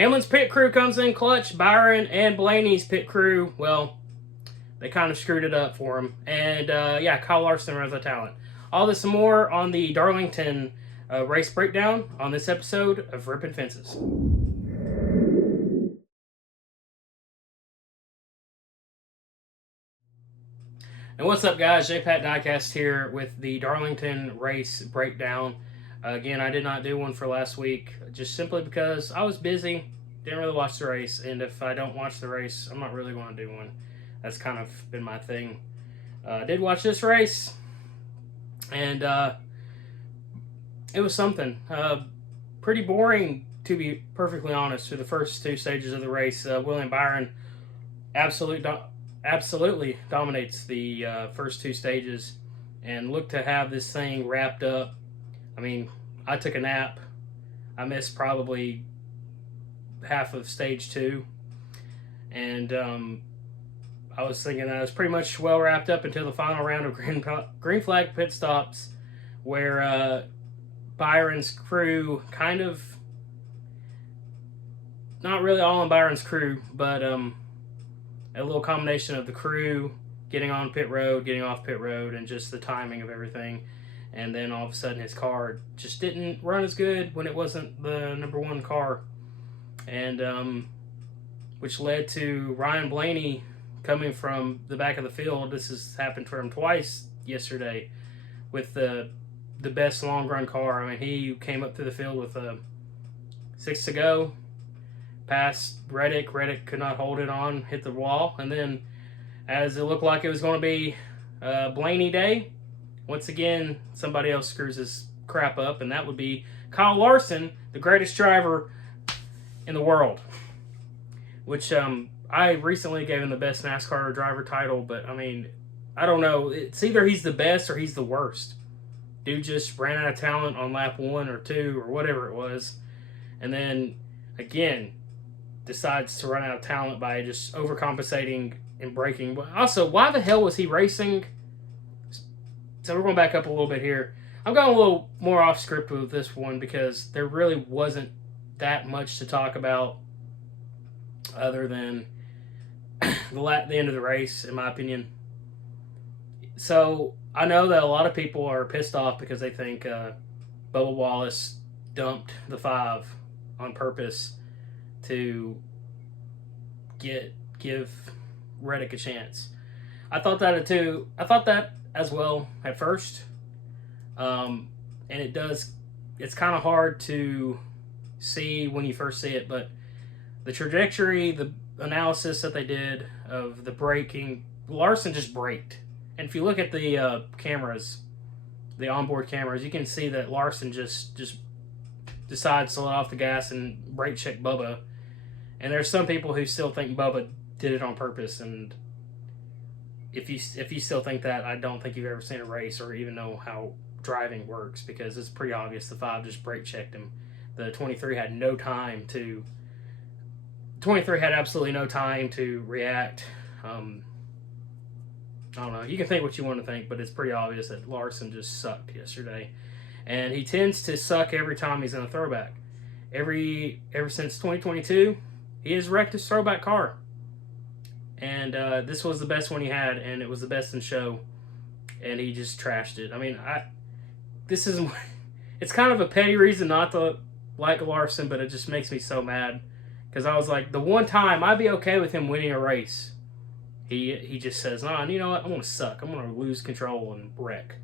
Hamlin's pit crew comes in clutch. Byron and Blaney's pit crew, well, they kind of screwed it up for him. And yeah, Kyle Larson runs the talent. All this and more on the Darlington race breakdown on this episode of Rippin' Fences. And what's up, guys? J-Pat Diecast here with the Darlington race breakdown. Again, I did not do one for last week, just simply because I was busy, didn't really watch the race, and if I don't watch the race, I'm not really going to do one. That's kind of been my thing. I did watch this race, and it was something. Pretty boring, to be perfectly honest, through the first two stages of the race. William Byron absolutely dominates the first two stages and looked to have this thing wrapped up. I mean, I took a nap. I missed probably half of stage two. And I was thinking that it was pretty much well wrapped up until the final round of green flag pit stops, where Byron's crew kind of, not really all in Byron's crew, but a little combination of the crew getting on pit road, getting off pit road, and just the timing of everything. And then all of a sudden his car just didn't run as good when it wasn't the number one car. And which led to Ryan Blaney coming from the back of the field. This has happened for him twice yesterday with the best long run car. I mean, he came up through the field with 6 to go, passed Reddick. Reddick could not hold it on, hit the wall. And then as it looked like it was going to be Blaney day, once again, somebody else screws his crap up, and that would be Kyle Larson, the greatest driver in the world. Which I recently gave him the best NASCAR driver title, but I mean, I don't know. It's either he's the best or he's the worst. Dude just ran out of talent on lap 1 or 2 or whatever it was. And then, again, decides to run out of talent by just overcompensating and braking. Also, why the hell was he racing? So we're going back up a little bit here. I'm going a little more off script with this one because there really wasn't that much to talk about other than the end of the race, in my opinion. So I know that a lot of people are pissed off because they think Bubba Wallace dumped the 5 on purpose to give Reddick a chance. I thought that too. I thought that as well at first, and it's kind of hard to see when you first see it, but the trajectory, the analysis that they did of the braking, Larson just braked. And if you look at the cameras, the onboard cameras, you can see that Larson just decides to let off the gas and brake check Bubba. And there's some people who still think Bubba did it on purpose, and if you still think that, I don't think you've ever seen a race or even know how driving works, because it's pretty obvious the 5 just brake checked him. The 23 had no time to. 23 had absolutely no time to react. I don't know. You can think what you want to think, but it's pretty obvious that Larson just sucked yesterday, and he tends to suck every time he's in a throwback. Ever since 2022, he has wrecked his throwback car. And this was the best one he had, and it was the best in show, and he just trashed it. I mean, it's kind of a petty reason not to like Larson, but it just makes me so mad, because I was like, the one time I'd be okay with him winning a race, he just says, "Nah, you know what? I'm gonna suck. I'm gonna lose control and wreck,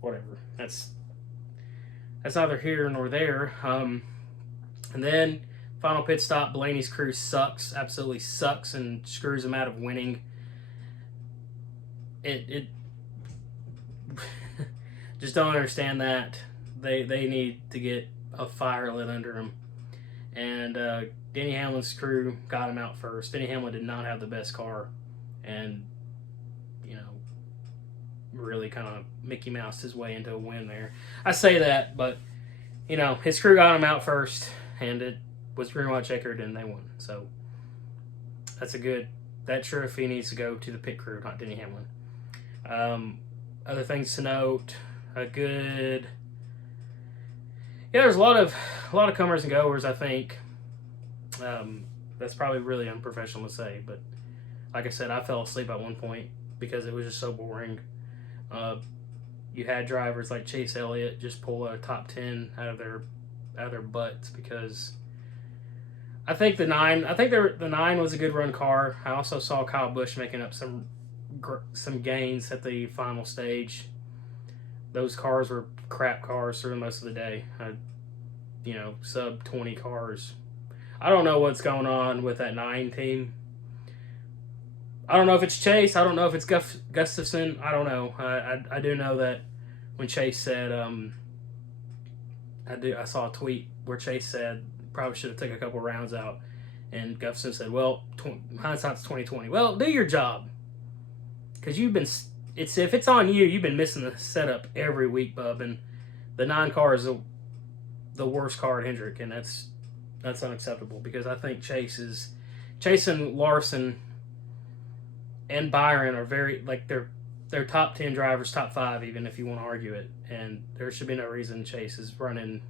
whatever." That's neither here nor there. And then final pit stop, Blaney's crew sucks, absolutely sucks, and screws him out of winning. It just don't understand that. They need to get a fire lit under them. And Denny Hamlin's crew got him out first. Denny Hamlin did not have the best car, and really kind of Mickey Moused his way into a win there. I say that, but his crew got him out first, and it was pretty much checkered, and they won. So that trophy needs to go to the pit crew, not Denny Hamlin. Other things to note, there's a lot of comers and goers, I think. That's probably really unprofessional to say, but like I said, I fell asleep at one point because it was just so boring. You had drivers like Chase Elliott just pull a top 10 out of their butts because I think the nine was a good run car. I also saw Kyle Busch making up some gains at the final stage. Those cars were crap cars through most of the day. Sub 20 cars. I don't know what's going on with that 9 team. I don't know if it's Chase. I don't know if it's Gustafson. I don't know. I do know that when Chase said, I saw a tweet where Chase said probably should have taken a couple rounds out, and Gustafson said, "Well, hindsight's 2020." Well, do your job, because if it's on you, you've been missing the setup every week, bub. And the 9 car is the worst car at Hendrick, and that's unacceptable because I think Chase and Larson and Byron are very, like, they're top 10 drivers, top 5 even if you want to argue it, and there should be no reason Chase is running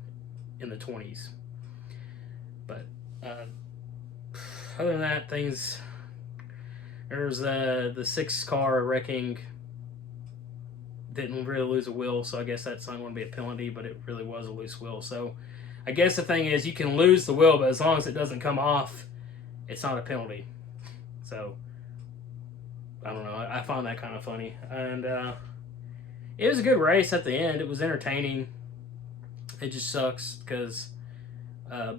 in the 20s. But other than that, there's the 6 car wrecking, didn't really lose a wheel, so I guess that's not going to be a penalty, but it really was a loose wheel. So I guess the thing is, you can lose the wheel, but as long as it doesn't come off, it's not a penalty. So I don't know. I found that kind of funny. And it was a good race at the end. It was entertaining. It just sucks because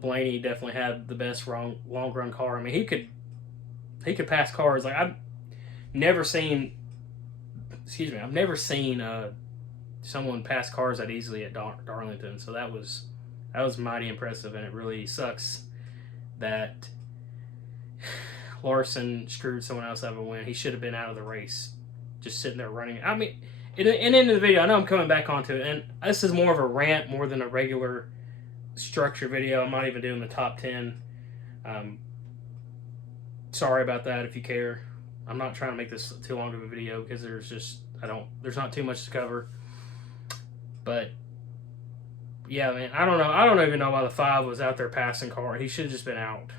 Blaney definitely had the best long run car. I mean, he could pass cars. Like, I've never seen someone pass cars that easily at Darlington. So that was mighty impressive, and it really sucks that Larson screwed someone else out of a win. He should have been out of the race, just sitting there running. I mean, and into the video, I know I'm coming back onto it, and this is more of a rant more than a regular structure video. I'm not even doing the top 10. Sorry about that if you care. I'm not trying to make this too long of a video because there's not too much to cover. But yeah, man, I don't know. I don't even know why the 5 was out there passing car. He should have just been out.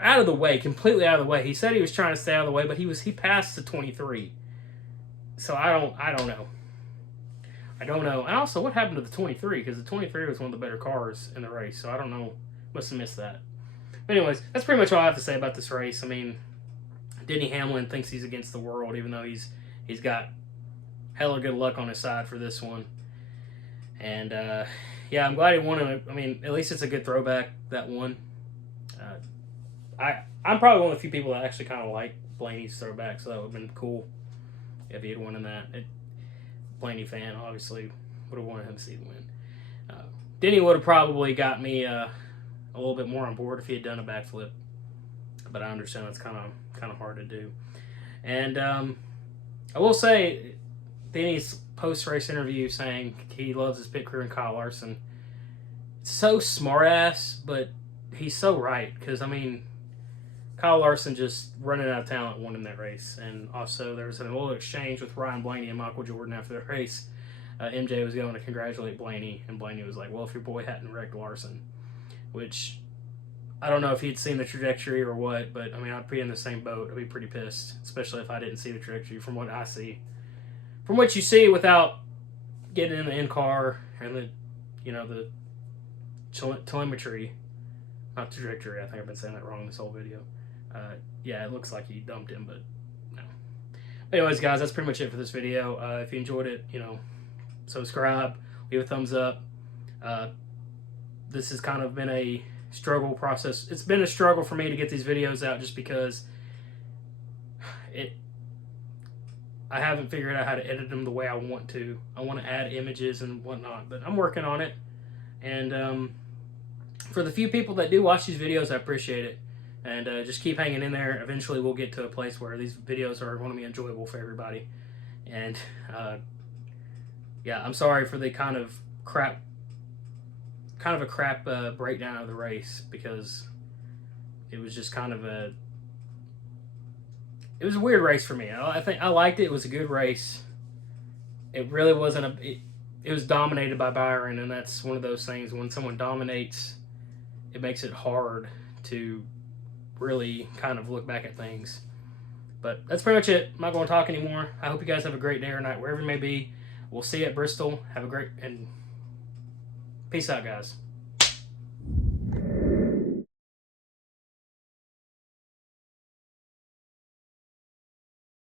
Out of the way, completely out of the way. He said he was trying to stay out of the way, but he passed the 23. So I don't know. I don't know. And also, what happened to the 23? Because the 23 was one of the better cars in the race. So I don't know. Must have missed that. But anyways, that's pretty much all I have to say about this race. I mean, Denny Hamlin thinks he's against the world, even though he's got hella good luck on his side for this one. And yeah, I'm glad he won it. I mean, at least it's a good throwback, that one. I'm probably one of the few people that actually kind of like Blaney's throwback, so that would have been cool if he had won in that. Blaney fan, obviously, would have wanted him to see the win. Denny would have probably got me a little bit more on board if he had done a backflip, but I understand that's kind of hard to do. And I will say, Denny's post-race interview saying he loves his pit crew and Kyle Larson. It's so smart-ass, but he's so right, because, I mean, Kyle Larson just running out of talent won him that race. And also there was a little exchange with Ryan Blaney and Michael Jordan after the race. MJ was going to congratulate Blaney, and Blaney was like, well, if your boy hadn't wrecked Larson, which I don't know if he'd seen the trajectory or what, but I mean, I'd be in the same boat. I'd be pretty pissed, especially if I didn't see the trajectory from what I see. From what you see without getting in the in-car and the telemetry, not trajectory, I think I've been saying that wrong this whole video. Yeah, it looks like he dumped him, but no. Anyways, guys, that's pretty much it for this video. If you enjoyed it, subscribe, leave a thumbs up. This has kind of been a struggle process. It's been a struggle for me to get these videos out just because I haven't figured out how to edit them the way I want to. I want to add images and whatnot, but I'm working on it. And for the few people that do watch these videos, I appreciate it. And just keep hanging in there. Eventually we'll get to a place where these videos are going to be enjoyable for everybody. And yeah, I'm sorry for the kind of a crap breakdown of the race, because it was just it was a weird race for me. I think I liked it. It was a good race. It really wasn't it was dominated by Byron, and that's one of those things when someone dominates it makes it hard to really kind of look back at things. But that's pretty much it. I'm not going to talk anymore. I hope you guys have a great day or night, wherever it may be. We'll see you at Bristol. Have a great, and peace out, guys.